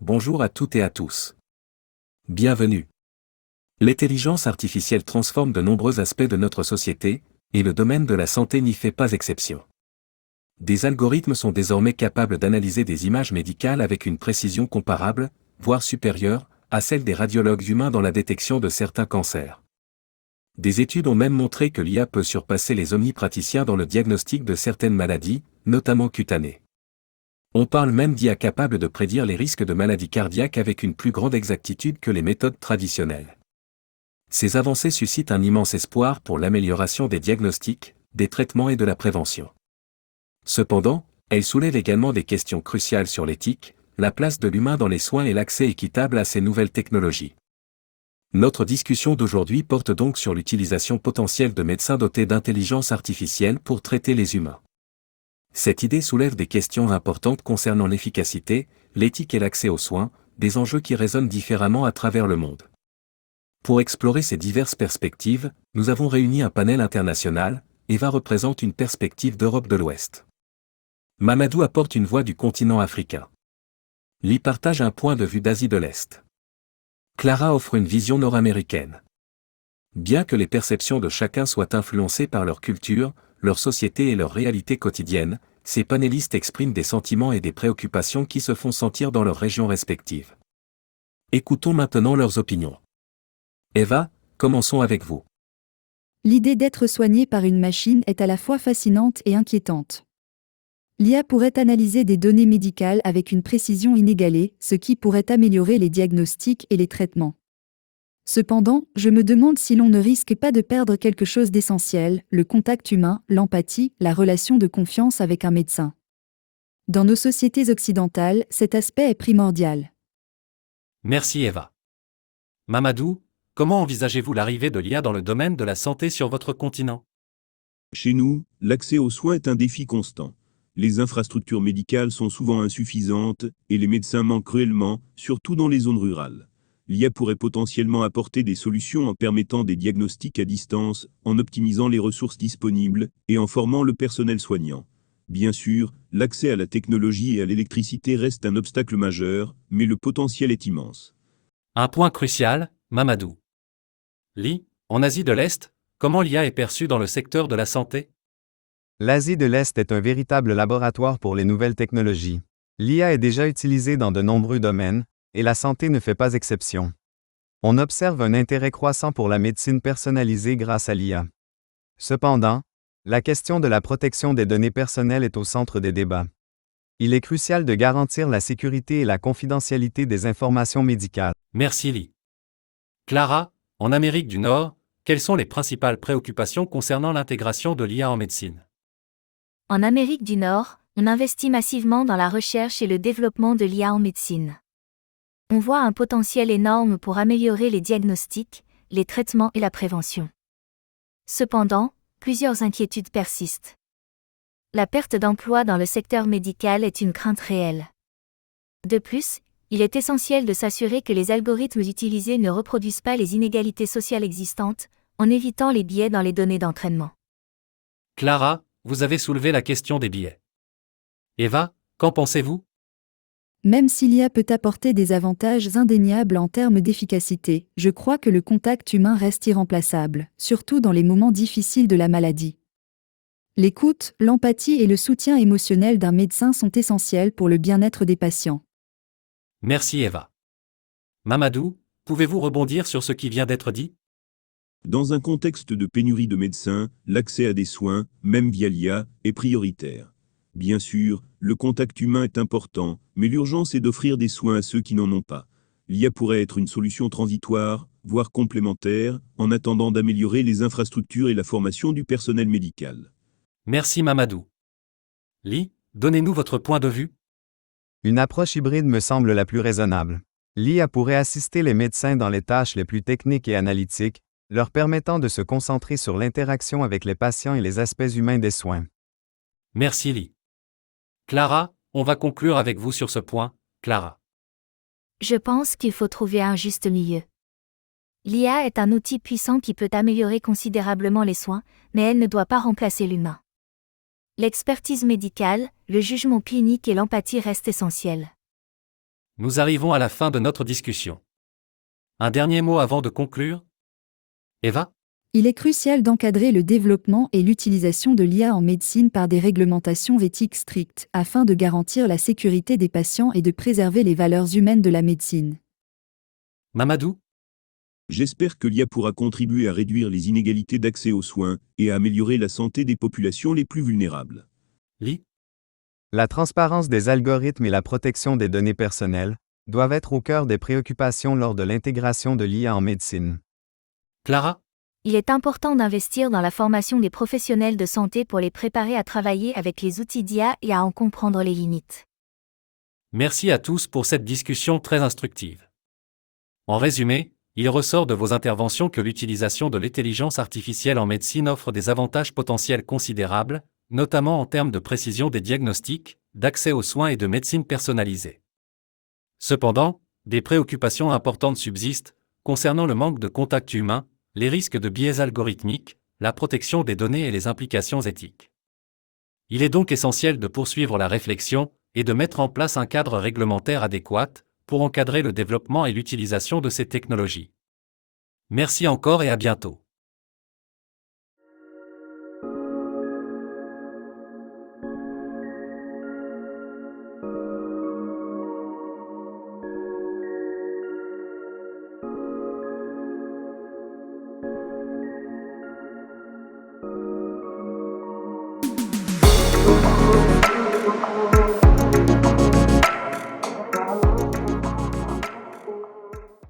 Bonjour à toutes et à tous. Bienvenue. L'intelligence artificielle transforme de nombreux aspects de notre société, et le domaine de la santé n'y fait pas exception. Des algorithmes sont désormais capables d'analyser des images médicales avec une précision comparable, voire supérieure, à celle des radiologues humains dans la détection de certains cancers. Des études ont même montré que l'IA peut surpasser les omnipraticiens dans le diagnostic de certaines maladies, notamment cutanées. On parle même d'IA capable de prédire les risques de maladies cardiaques avec une plus grande exactitude que les méthodes traditionnelles. Ces avancées suscitent un immense espoir pour l'amélioration des diagnostics, des traitements et de la prévention. Cependant, elles soulèvent également des questions cruciales sur l'éthique, la place de l'humain dans les soins et l'accès équitable à ces nouvelles technologies. Notre discussion d'aujourd'hui porte donc sur l'utilisation potentielle de médecins dotés d'intelligence artificielle pour traiter les humains. Cette idée soulève des questions importantes concernant l'efficacité, l'éthique et l'accès aux soins, des enjeux qui résonnent différemment à travers le monde. Pour explorer ces diverses perspectives, nous avons réuni un panel international. Eva représente une perspective d'Europe de l'Ouest. Mamadou apporte une voix du continent africain. Lee partage un point de vue d'Asie de l'Est. Clara offre une vision nord-américaine. Bien que les perceptions de chacun soient influencées par leur culture, leur société et leur réalité quotidienne, ces panélistes expriment des sentiments et des préoccupations qui se font sentir dans leurs régions respectives. Écoutons maintenant leurs opinions. Eva, commençons avec vous. L'idée d'être soigné par une machine est à la fois fascinante et inquiétante. L'IA pourrait analyser des données médicales avec une précision inégalée, ce qui pourrait améliorer les diagnostics et les traitements. Cependant, je me demande si l'on ne risque pas de perdre quelque chose d'essentiel, le contact humain, l'empathie, la relation de confiance avec un médecin. Dans nos sociétés occidentales, cet aspect est primordial. Merci Eva. Mamadou, comment envisagez-vous l'arrivée de l'IA dans le domaine de la santé sur votre continent? Chez nous, l'accès aux soins est un défi constant. Les infrastructures médicales sont souvent insuffisantes et les médecins manquent cruellement, surtout dans les zones rurales. L'IA pourrait potentiellement apporter des solutions en permettant des diagnostics à distance, en optimisant les ressources disponibles et en formant le personnel soignant. Bien sûr, l'accès à la technologie et à l'électricité reste un obstacle majeur, mais le potentiel est immense. Un point crucial, Mamadou. Lee, en Asie de l'Est, comment l'IA est perçue dans le secteur de la santé? L'Asie de l'Est est un véritable laboratoire pour les nouvelles technologies. L'IA est déjà utilisée dans de nombreux domaines, et la santé ne fait pas exception. On observe un intérêt croissant pour la médecine personnalisée grâce à l'IA. Cependant, la question de la protection des données personnelles est au centre des débats. Il est crucial de garantir la sécurité et la confidentialité des informations médicales. Merci Lee. Clara, en Amérique du Nord, quelles sont les principales préoccupations concernant l'intégration de l'IA en médecine? En Amérique du Nord, on investit massivement dans la recherche et le développement de l'IA en médecine. On voit un potentiel énorme pour améliorer les diagnostics, les traitements et la prévention. Cependant, plusieurs inquiétudes persistent. La perte d'emploi dans le secteur médical est une crainte réelle. De plus, il est essentiel de s'assurer que les algorithmes utilisés ne reproduisent pas les inégalités sociales existantes, en évitant les biais dans les données d'entraînement. Clara, vous avez soulevé la question des biais. Eva, qu'en pensez-vous? Même si l'IA peut apporter des avantages indéniables en termes d'efficacité, je crois que le contact humain reste irremplaçable, surtout dans les moments difficiles de la maladie. L'écoute, l'empathie et le soutien émotionnel d'un médecin sont essentiels pour le bien-être des patients. Merci Eva. Mamadou, pouvez-vous rebondir sur ce qui vient d'être dit? Dans un contexte de pénurie de médecins, l'accès à des soins, même via l'IA, est prioritaire. Bien sûr, le contact humain est important, mais l'urgence est d'offrir des soins à ceux qui n'en ont pas. L'IA pourrait être une solution transitoire, voire complémentaire, en attendant d'améliorer les infrastructures et la formation du personnel médical. Merci Mamadou. Lee, donnez-nous votre point de vue. Une approche hybride me semble la plus raisonnable. L'IA pourrait assister les médecins dans les tâches les plus techniques et analytiques, leur permettant de se concentrer sur l'interaction avec les patients et les aspects humains des soins. Merci Lee. Clara, on va conclure avec vous sur ce point, Clara. Je pense qu'il faut trouver un juste milieu. L'IA est un outil puissant qui peut améliorer considérablement les soins, mais elle ne doit pas remplacer l'humain. L'expertise médicale, le jugement clinique et l'empathie restent essentiels. Nous arrivons à la fin de notre discussion. Un dernier mot avant de conclure? Eva? Il est crucial d'encadrer le développement et l'utilisation de l'IA en médecine par des réglementations éthiques strictes, afin de garantir la sécurité des patients et de préserver les valeurs humaines de la médecine. Mamadou? J'espère que l'IA pourra contribuer à réduire les inégalités d'accès aux soins et à améliorer la santé des populations les plus vulnérables. Li? La transparence des algorithmes et la protection des données personnelles doivent être au cœur des préoccupations lors de l'intégration de l'IA en médecine. Clara? Il est important d'investir dans la formation des professionnels de santé pour les préparer à travailler avec les outils d'IA et à en comprendre les limites. Merci à tous pour cette discussion très instructive. En résumé, il ressort de vos interventions que l'utilisation de l'intelligence artificielle en médecine offre des avantages potentiels considérables, notamment en termes de précision des diagnostics, d'accès aux soins et de médecine personnalisée. Cependant, des préoccupations importantes subsistent, concernant le manque de contact humain, les risques de biais algorithmiques, la protection des données et les implications éthiques. Il est donc essentiel de poursuivre la réflexion et de mettre en place un cadre réglementaire adéquat pour encadrer le développement et l'utilisation de ces technologies. Merci encore et à bientôt.